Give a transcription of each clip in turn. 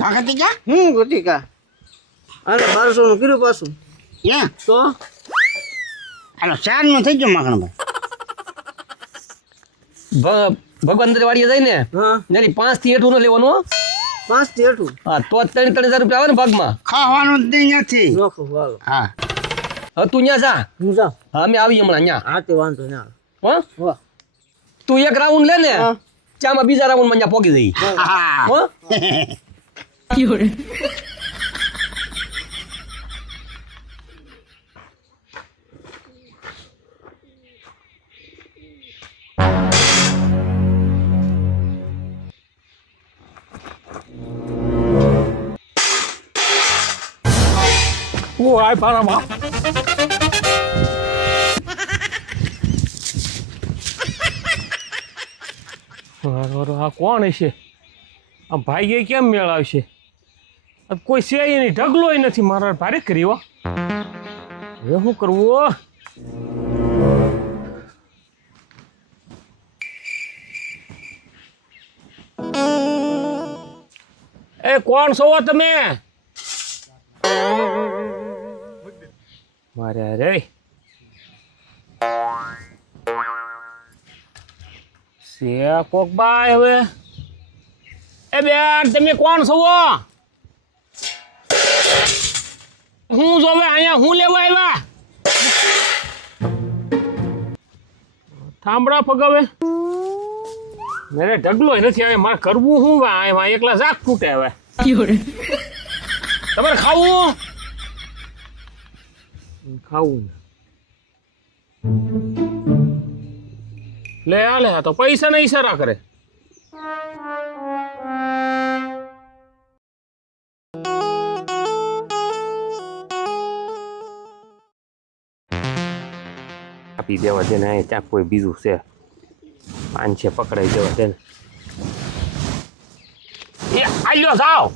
કાકા તી જા ગોટિકા અરે 1200 નું કીધું પાછું યા તો હાલો 4 નું થઈ ગયો મકણભાઈ ભગવાન વાડીએ જઈને હા ત્યાંથી 5 થી હેઠું ન લેવાનું હો. 5 થી 8 હા તો 3,000 રૂપિયા આવે ને ભાગમાં. ખાવાનું જ નહીં નથી નોખો વાલો હા હવે તું ત્યાં જા. હું જાઉં હા અમે આવી હમણાં ત્યાં. હા તે વાંધો ના હો વાહ તું એક રાઉન્ડ લે ને હા. ચામાં બીજા રાઉન્ડમાં ત્યાં પોગી જઈ. હા હો ઓ આય પારા બાપ. આ કોણ હશે? આ ભાઈ કેમ મેળ આવશે? કોઈ છે એની ઢગલો નથી. મારા ભારે કરી હો. હવે શું કરવું? એ કોણ છો તમે? મારે રે સે કોક બાય હવે. એ બેન તમે કોણ છો? હું જોવે અહીંયા હું લેવા આવ્યા? થાંભળા પગાવે મેરે ઢગલો નથી. હવે મારે કરવું શું? એમાં એકલા શાક તૂટે. હવે તમારે ખાવું? ખાવું લે આલે. તો પૈસા ના ઈશારા કરે. આપી દેવા દે ને. ત્યાં કોઈ બીજું છે 500 પકડાઈ દેવા દે ને. એ આલ્યો જાઓ.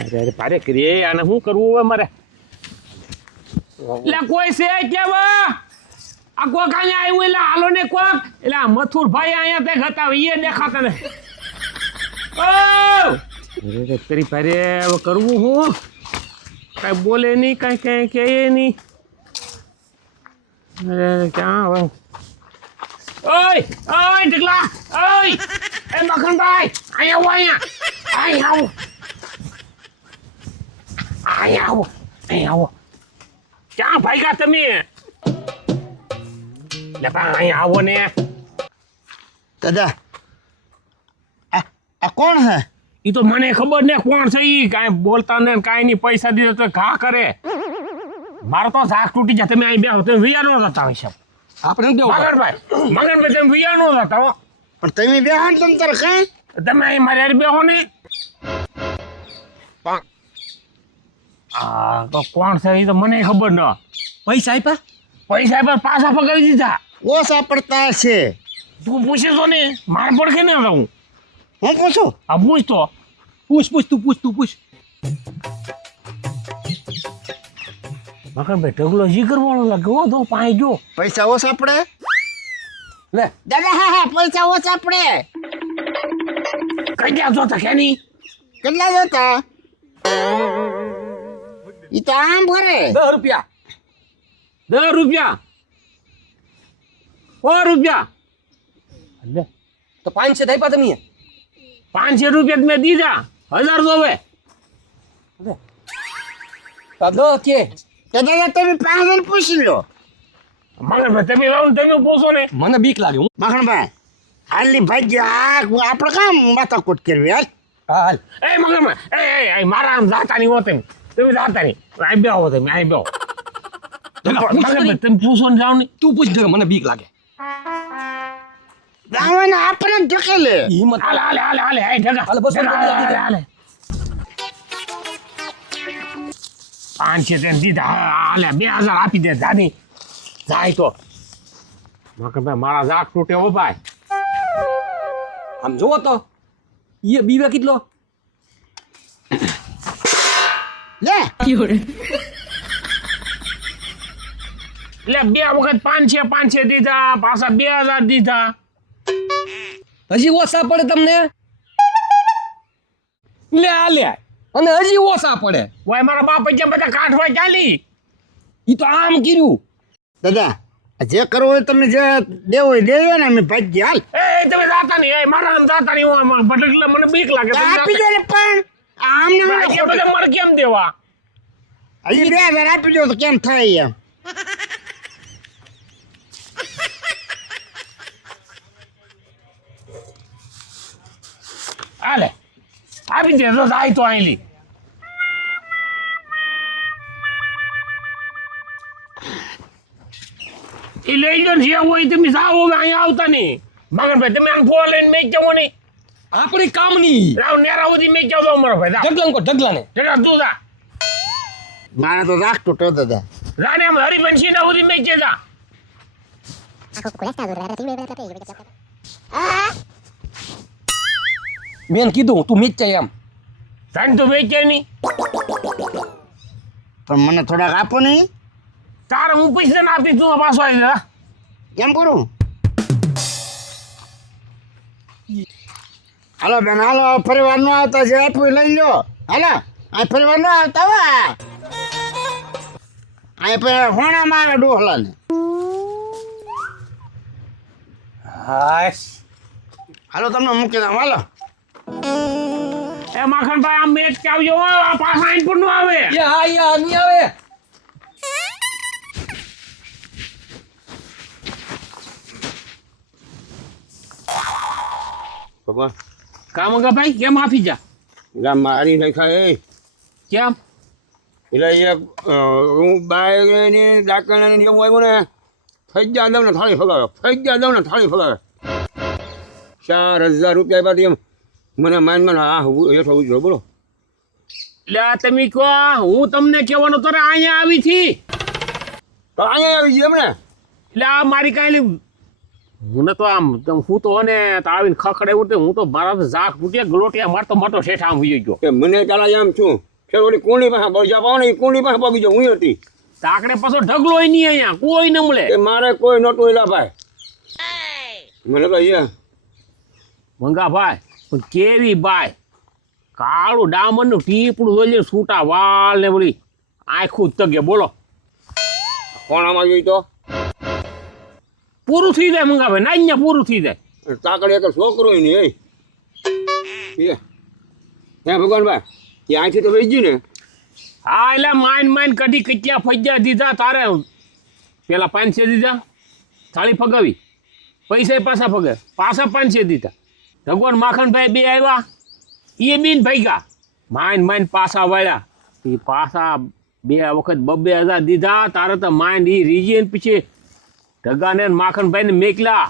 અરે ભારે કરીએ. આને શું કરવું હવે મારે? એટલે કોઈ છે કેવા? આ કોક અહીંયા આવ્યું એટલે હાલો ને કોક. એટલે આ મથુરભાઈ અહીંયા તે હતા એ દેખાતા ને. અરે તારી ભારે હવે કરવું હું? કાંઈ બોલે નહીં, કાંઈ કહે નહીં. અરે ક્યાં હવે? ઓય ઓય ઢગલા ઓય એ મખનભાઈ અહીંયા આવો. અહીંયા આવો. ક્યાં ભાગ્યા તમે? લે બા અહીંયા આવો ને. દાદા આ કોણ હે? ઈ તો મને ખબર ને કોણ છે. ઈ કાંઈ બોલતા ને કાંઈ નહીં. પૈસા દીધો તો ઘા કરે. મારો તો શાક તૂટી જાય. તમે અહીં બેહો. તમે વિયાનો જતા હોય છે આપણે. મગનભાઈ તમે વિયાનો જતા હો. પણ તમે બે હાથ તમ તાર કઈ તમે અહીં મારે હારે બેહો ને. આ તો કોણ છે એ તો મને ખબર ન. પૈસા આપ્યા પાછા પકડી દીધા. ઓછા પડતા છે. તું પૂછે તો ને મારે પડખે ને રહું. હું પૂછું? આ પૂછ તો. પૂછ તું પૂછ મગનભાઈ ઢગલો જીગર વાળો લાગે હો. તો પાણી જો પૈસા ઓછા પડે લે. દાદા હા પૈસા ઓછા પડે. કઈ ગયા જોતા કે નહીં? કેટલા જતા? ઈ તો આમ ભરે 10 રૂપિયા. 10 રૂપિયા. 100 રૂપિયા. લે તો 500 આપ્યા તમે? 500 રૂપિયા મેં દીધા. 1000 જોવે. દો કે દાદા તમે 5,000 પૂછી લો. મગનભાઈ તમે રહો ને તમે પૂછો ને. મને બીક લાગે. મખણભાઈ હાલની ભાગ્યા આપણે કામ માથાકૂટ કરવી હાલ. હાલ એ મગનભાઈ એ મારા આમ જાતા નહીં હોતે. તમે જાતા નહીં. અહીં બેહો તમે. અહીં બેહો. મગનભાઈ તમે પૂછો ને જાવ ને. તું પૂછ દે. મને બીક લાગે. દાવાને આપણે જ ઢકેલે. હિંમત. હાલે એ જગા. હાલે બસ. હાલે 500 તેને દીધા. હાલે 2000 આપી દે. જાની જાય તો. મગનભાઈ મારા જાક તૂટે હો ભાઈ. આમ જોવો તો એ બીવે કેટલો. લે એટલે બે વખત 500 દીધા, પાછા 2000 દીધા. હજી ઓછા પડે તમને? લે આ લે. અને હજી ઓછા પડે? ઓય મારા બાપ પૈસા બધા કાઢવા ચાલી. ઈ તો આમ કર્યું. દાદા જે કરવું હોય તમે જે દેવું હોય દેજો ને અમે ભાગીએ હાલ એ તમે જાતા નહીં, એ મારા નામ જાતા નહીં. હું ભટકલે મને બીક લાગે. તમે આપી દો ને પણ આમને પૈસા બધા મારે કેમ દેવા? હજી 2000 આપી દો તો કેમ થાય એમ હાલે આપી દે તો જાય તો આઈલી. એ લઈ લો ને જે હોય તમે જાઓ, હવે અહીંયા આવતા નહીં. મગનભાઈ તમે આમ ફોન લઈને મેં જવો નહીં. આપણી કામની રાવ નેરા સુધી મેં જાવ મારો ભાઈ જા. ઢગલા કો ઢગલાને. જરા તું જા. મારે તો રાખ તૂટો દાદા રાને એમ હરિભાઈ સીના સુધી મેં જા. મેં કીધું તું મીચ એમ. તને તો મેં નહીં. પણ મને થોડાક આપો નહીં તારે હું પૈસા ના આપી તું પાછો આવી જા. કેમ કરું હાલો બેન હાલો પરિવાર નો આવતા જે આપ્યું લઈ લો હાલો આ પરિવાર નો આવતા વા આ હોણા મારે ડોહલા ને હાશ. હાલો તમને મૂકી દઉં હાલો એ માખણભાઈ આમ મેચ આવજો હો, આ પાછા આઈન પર નો આવે. યા નહીં આવે. ભગવાન કામંગા ભાઈ કેમ આપી જા? એટલે મારી નાખા એ કેમ? એટલે એક હું બાયની ડાકણાની નિયમ આવ્યો ને ફૈજા દઉં ને થાળી ફગાવે ફૈજા દઉં ને થાળી ફગાવે 4000 રૂપિયા પાછી એમ મને માન હા હેઠો ઉજરો બોલો એટલે આ તમે કહો હું તમને કહેવાનો તો અહીંયા આવી થી. તો અહીંયા આવી ગઈ એમને એટલે આ મારી કાંઈ હું તો આમ હું તો ને આવીને ખખડાવ્યું તે હું તો મારા તો ઝાક તૂટ્યા ગલોટિયા મારતો મોટો શેઠ આમ વયો ગયો. કે મને પેલા એમ છું કે ઓલી કોણી પાસે બળજા પાવ ને એ કોણી પાસે પગી જાઉં હું હતી તાકડે પાછો ઢગલોય નહીં અહીંયા કોઈ ન મળે. કે મારે કોઈ નહોતું એલા ભાઈ મને તો અહીંયા મંગા ભાઈ પણ કેવી બાય કાળું ડામરનું ટીપડું જોઈ છૂટા વાળ ને બધી આખું તગે બોલો કોણામાં જોઈ તો પૂરું થઈ જાય મંગા ભાઈ ના અહીંયા પૂરું થઈ જાય. તાકડે એક છોકરો નહીં હે ભગવાનભાઈ એ અહીંથી તો વહી ગયું ને હા એટલે માઇન કઢી કચ્યા ફજ્યા દીધા તારે પેલા 500 દીધા થાળી ફગાવી પૈસા પાછા 500 દીધા. ભગવાન માખણભાઈ બે આવ્યા એ બીન ભાગ્યા માઇન પાછા વાળ્યા એ પાછા 2 વખત 2000 દીધા તારે તો માઇન એ રીજીન પછી ઢગાને માખણભાઈને મેકલા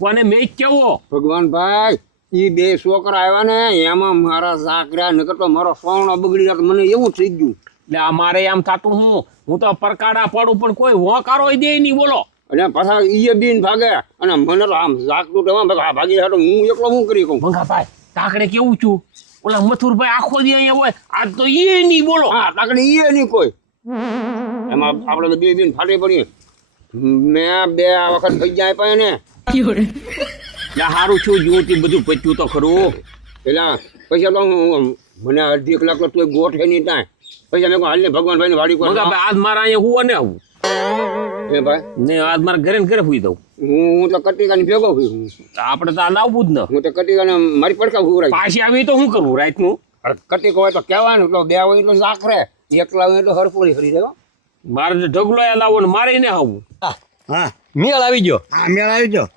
કોને મેચ કેવો ભગવાનભાઈ એ બે છોકરા આવ્યા ને એમાં મારા સાકરા નકર તો મારો સોનો બગડી ગયો મને એવું થઈ ગયું એટલે અમારે એમ થતું હું તો પરકાડા પડું પણ કોઈ વોકારો દે નહીં બોલો. અને પાછા ઈએ બીન ભાગે અને મને તો આમ ઝાકતું તો ભાગી હાટો હું એકલો હું કરી કહું મંગાભાઈ તાકડે કેવું છું ઓલા મથુરભાઈ આખો દી અહીંયા હોય આજ તો એ નહીં બોલો. હા તાકડે ઈએ નહીં કોઈ એમાં આપણે તો બે બીન ફાટી પડીએ મેં 2 વખત થઈ જાય પાય ને સારું છું જોતી બધું પચ્યું તો ખરું. પેલા પૈસા તો મને અડધી કલાક તો તું ગોઠે નહીં ત્યાં પૈસા મેં હાલ ને ભગવાનભાઈ વાડી કોઈ મંગાભાઈ આજ મારા અહીંયા હું ને આવું એ ભાઈ ને આજ મારા ઘરે ને ઘરે ફૂઈ દઉં. હું તો કટિકાની ભેગો છું આપણે તો આ લાવવું જ ન. હું તો કટિકાને મારી પડકા ઘુરાય પાછી આવી તો શું કરવું રાતનું? કટિકો હોય તો કહેવાનું તો 2 હોય તો ઝાકરે એકલા હોય તો હરપોળી ફરી જાય મારે તો ઢગલો લાવો ને મારે ને આવું. હા મેળ આવી ગયો. હા મેળ આવી ગયો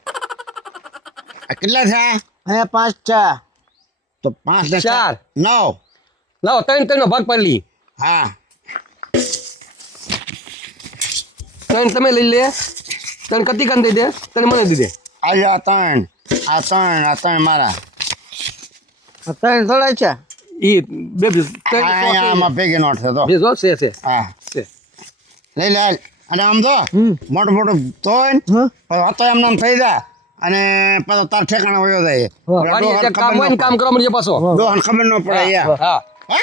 કેટલા થયા હે 5 4 તો 5 ને 4 9 લાવો 3 નો ભાગ પાડી લઈએ. હા 3 તમે લઈ લે 3 કતિકાને દઈ દે 3 મને દઈ દે. આ 3 મારા 3 થોડા છે ઈ બે આમાં ભેગી નોટ છે તો બે જો છે હા છે લઈ લે અને આમ તો મોટું મોટું તોય હતો એમ નામ થઈ જાય અને પાછો તાર ઠેકાણા વયો જાય કામ હોય ને કામ કરવા મળીએ પાછો. ડોહન ખબર ન પડે યાર હા હા